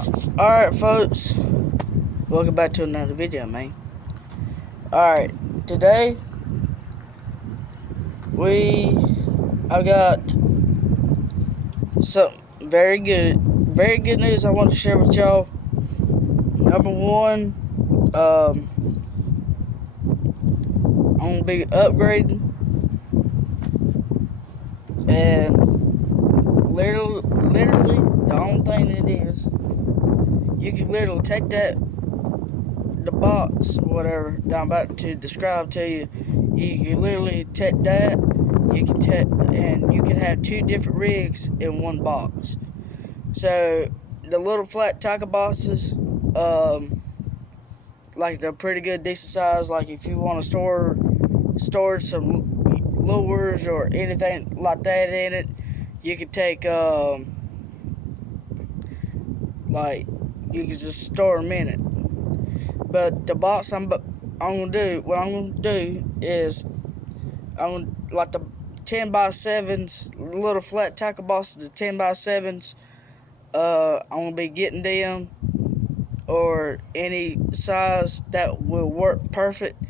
Alright, folks, welcome back to another video, man. Alright, today I got some very good news I want to share with y'all. Number one, I'm gonna be upgrading, and literally, the only thing it is, you can literally take the box, whatever that I'm about to describe to you. You can literally take that. And you can have two different rigs in one box. So the little flat tackle boxes, like they're pretty good, decent size. Like if you want to store some lures or anything like that in it, you can take like you can just store them in it. But the box what I'm gonna do is like the 10x7s, little flat tackle boxes, the 10x7s. I'm gonna be getting them, or any size that will work perfect.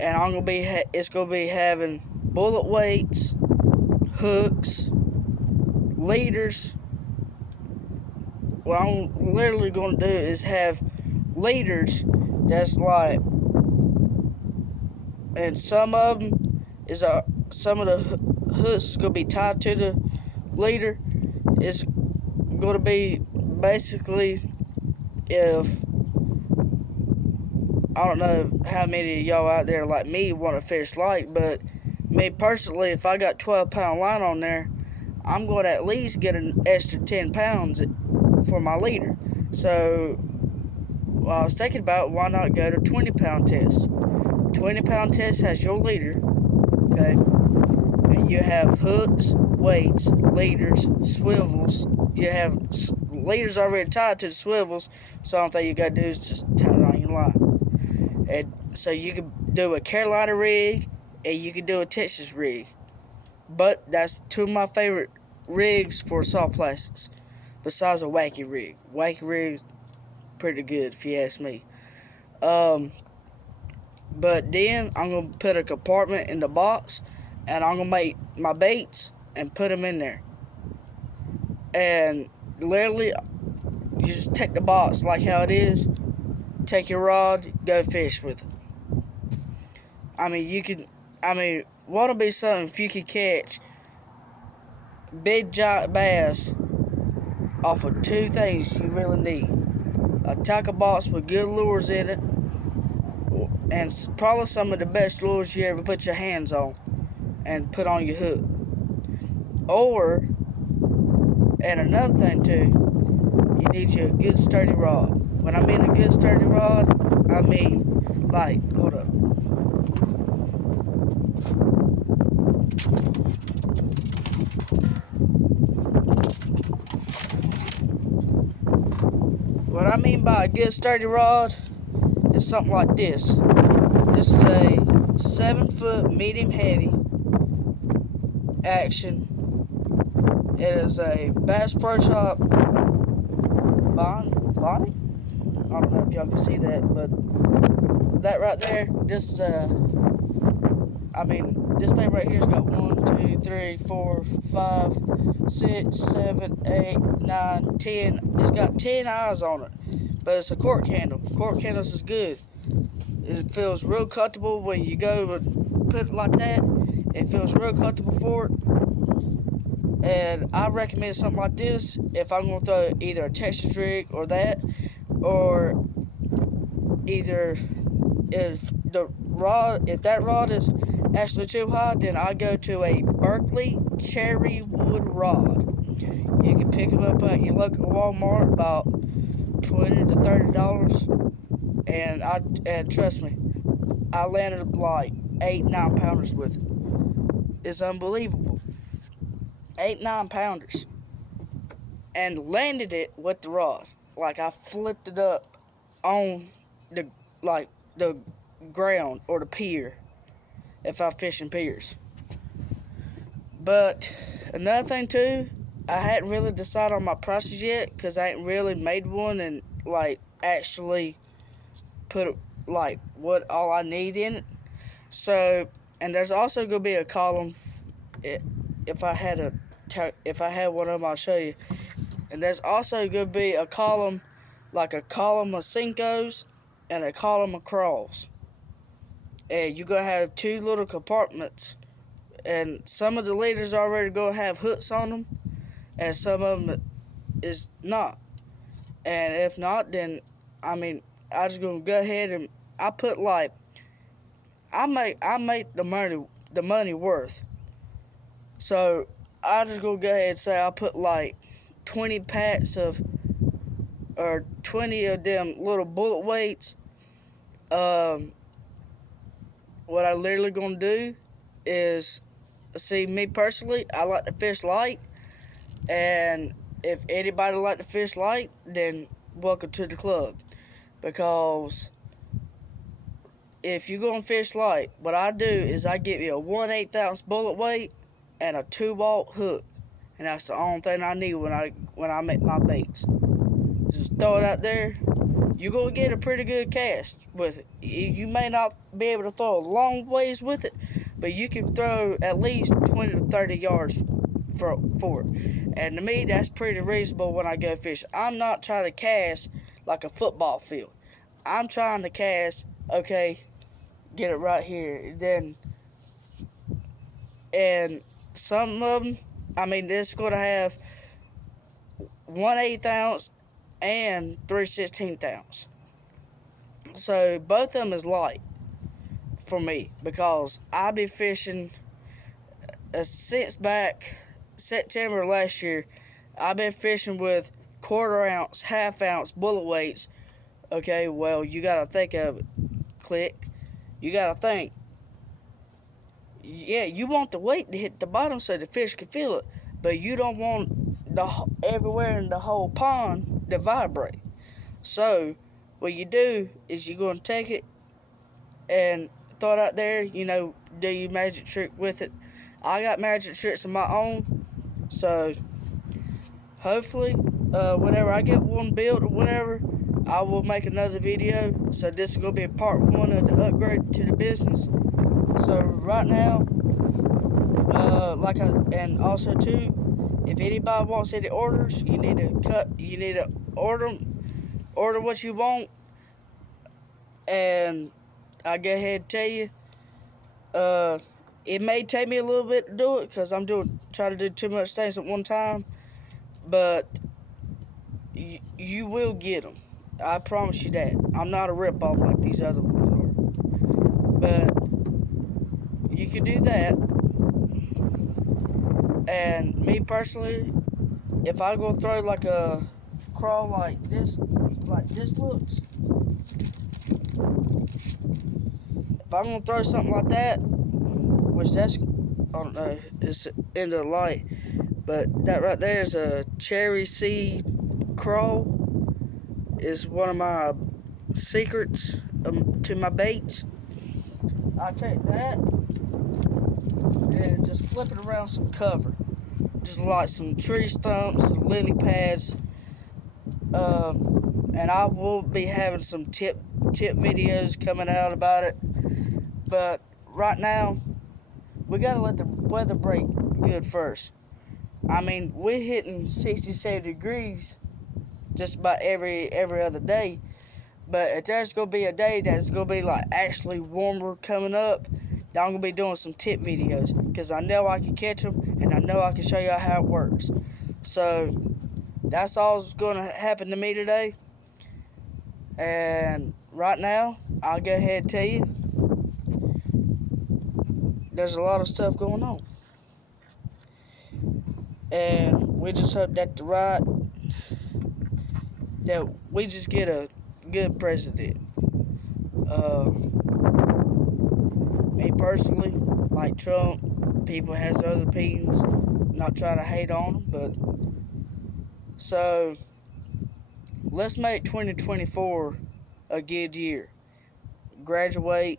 And it's gonna be having bullet weights, hooks, leaders. What I'm literally gonna do is have leaders that's like, and some of them is some of the hooks gonna be tied to the leader. It's gonna be basically, if I don't know how many of y'all out there like me want to fish light, but me personally, if I got 12-pound line on there, I'm going to at least get an extra 10 pounds for my leader. So I was thinking about, why not go to 20-pound test. 20-pound test has your leader, okay, and you have hooks, weights, leaders, swivels. You have leaders already tied to the swivels, so the only thing you got to do is just tie it on your line. And so you can do a Carolina rig and you can do a Texas rig. But that's two of my favorite rigs for soft plastics, besides a wacky rig. Wacky rig's pretty good if you ask me. But then I'm going to put a compartment in the box, and I'm going to make my baits and put them in there. And literally, you just take the box like how it is, take your rod, go fish with it. What'll be something if you could catch big giant bass off of two things you really need: a tackle box with good lures in it, and probably some of the best lures you ever put your hands on and put on your hook. Or, and another thing too, you need you a good sturdy rod. When I mean a good sturdy rod, I mean, like, hold up. What I mean by a good sturdy rod is something like this. This is a 7-foot medium heavy action. It is a Bass Pro Shop Bonnie? I don't know if y'all can see that, but that right there, this thing right here's got 1, 2, 3, 4, 5, 6, 7, 8, 9, 10. It's got 10 eyes on it, but it's a cork handle. Cork handles is good. It feels real comfortable when you go and put it like that. It feels real comfortable for it. And I recommend something like this if I'm going to throw either a Texas rig or that, or either if that rod is actually too high, then I go to a Berkley cherry wood rod. You can pick them up at your local Walmart, about $20 to $30, and trust me, I landed like 8-9 pounders with it. It's unbelievable. 8-9 pounders, and landed it with the rod. Like, I flipped it up on the ground or the pier if I'm fishing piers. But another thing too, I hadn't really decided on my prices yet because I hadn't really made one and like actually put like what all I need in it. So, and there's also gonna be a column if I had if I had one of them, I'll show you. And there's also gonna be a column, like a column of Senkos and a column of Crawls. And you're gonna have two little compartments. And some of the leaders already gonna have hooks on them, and some of them is not. And if not, then I mean, I just gonna go ahead and I put like I make the money worth. So I just gonna go ahead and say I put like 20 packs of or 20 of them little bullet weights. Um, what I literally gonna do is see me personally. I like to fish light, and if anybody like to fish light, then welcome to the club. Because if you're gonna fish light, what I do is I give you a 1/8 ounce bullet weight and a 2-aught hook, and that's the only thing I need when I make my baits. Just throw it out there. You're gonna get a pretty good cast with it. You may not be able to throw a long ways with it, but you can throw at least 20 to 30 yards for it. And to me, that's pretty reasonable when I go fish. I'm not trying to cast like a football field. I'm trying to cast, okay, get it right here. And some of them, I mean, it's going to have 1/8 ounce and 3/16 ounce. So both of them is light for me because I've been fishing since back September last year. I've been fishing with 1/4 ounce, 1/2 ounce bullet weights. Okay, well, you got to think of it. Click. You got to think. Yeah, you want the weight to hit the bottom so the fish can feel it, but you don't want everywhere in the whole pond to vibrate. So what you do is you're going to take it and throw it out there, do your magic trick with it. I got magic tricks of my own, so hopefully whenever I get one built or whatever, I will make another video. So this is going to be part 1 of the upgrade to the business. So right now, and also too, if anybody wants any orders, you need to order what you want, and I go ahead and tell you, it may take me a little bit to do it because I'm trying to do too much things at one time, but you will get them. I promise you that. I'm not a ripoff like these other ones are, but you can do that. And me personally, if I go throw like a crawl like this looks, if I'm gonna throw something like that, which that's, I don't know, it's in the light, but that right there is a cherry seed crawl. Is one of my secrets to my baits. I take that and just flip it around some cover, just like some tree stumps, some lily pads, and I will be having some tip videos coming out about it. But right now, we gotta let the weather break good first. I mean, we're hitting 67 degrees just about every other day. But if there's gonna be a day that's gonna be like actually warmer coming up, then I'm gonna be doing some tip videos because I know I can catch them and I know I can show you how it works. So that's all that's gonna happen to me today. And right now, I'll go ahead and tell you, there's a lot of stuff going on, and we just hope that we just get a good president. Me personally, like Trump, people has other opinions. Not trying to hate on them, but so let's make 2024 a good year. Graduate,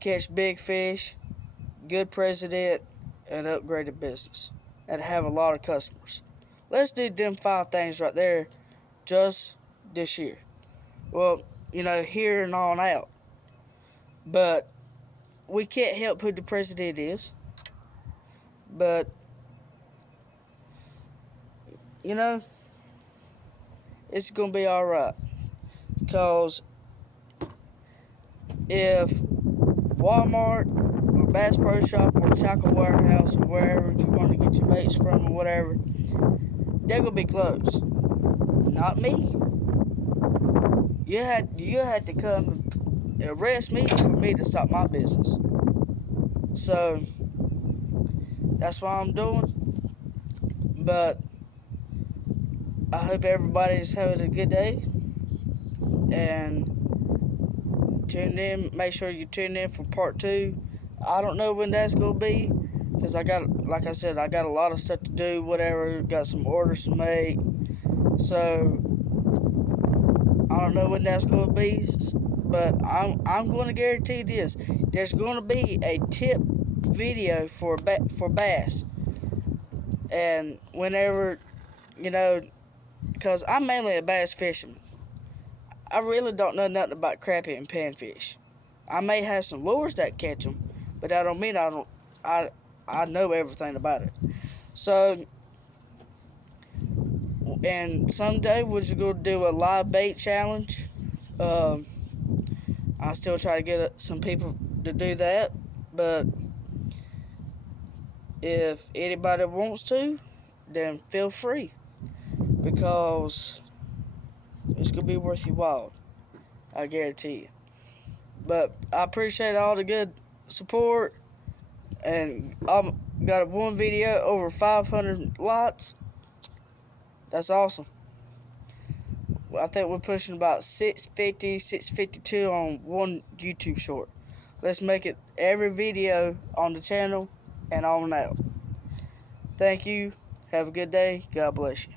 catch big fish, good president, and upgrade the business. and have a lot of customers. Let's do them 5 things right there just this year. Well, here and on out. But we can't help who the president is. But, it's going to be alright. Because if Walmart or Bass Pro Shop or Tackle Warehouse or wherever you want to get your baits from or whatever, they're going to be closed. Not me. You had to come arrest me for me to stop my business. So that's what I'm doing. But I hope everybody's having a good day. And tune in. Make sure you tune in for part 2. I don't know when that's gonna be, because like I said, I got a lot of stuff to do. Whatever, got some orders to make. So I don't know when that's gonna be, but I'm gonna guarantee this: there's gonna be a tip video for bass, and whenever, because I'm mainly a bass fisherman. I really don't know nothing about crappie and panfish. I may have some lures that catch them, but that don't mean I know everything about it. So, and someday we're just gonna do a live bait challenge. I still try to get some people to do that, but if anybody wants to, then feel free, because it's gonna be worth your while. I guarantee you. But I appreciate all the good support, and I've got one video over 500 likes. That's awesome. I think we're pushing about 650, 652 on one YouTube short. Let's make it every video on the channel and on out. Thank you. Have a good day. God bless you.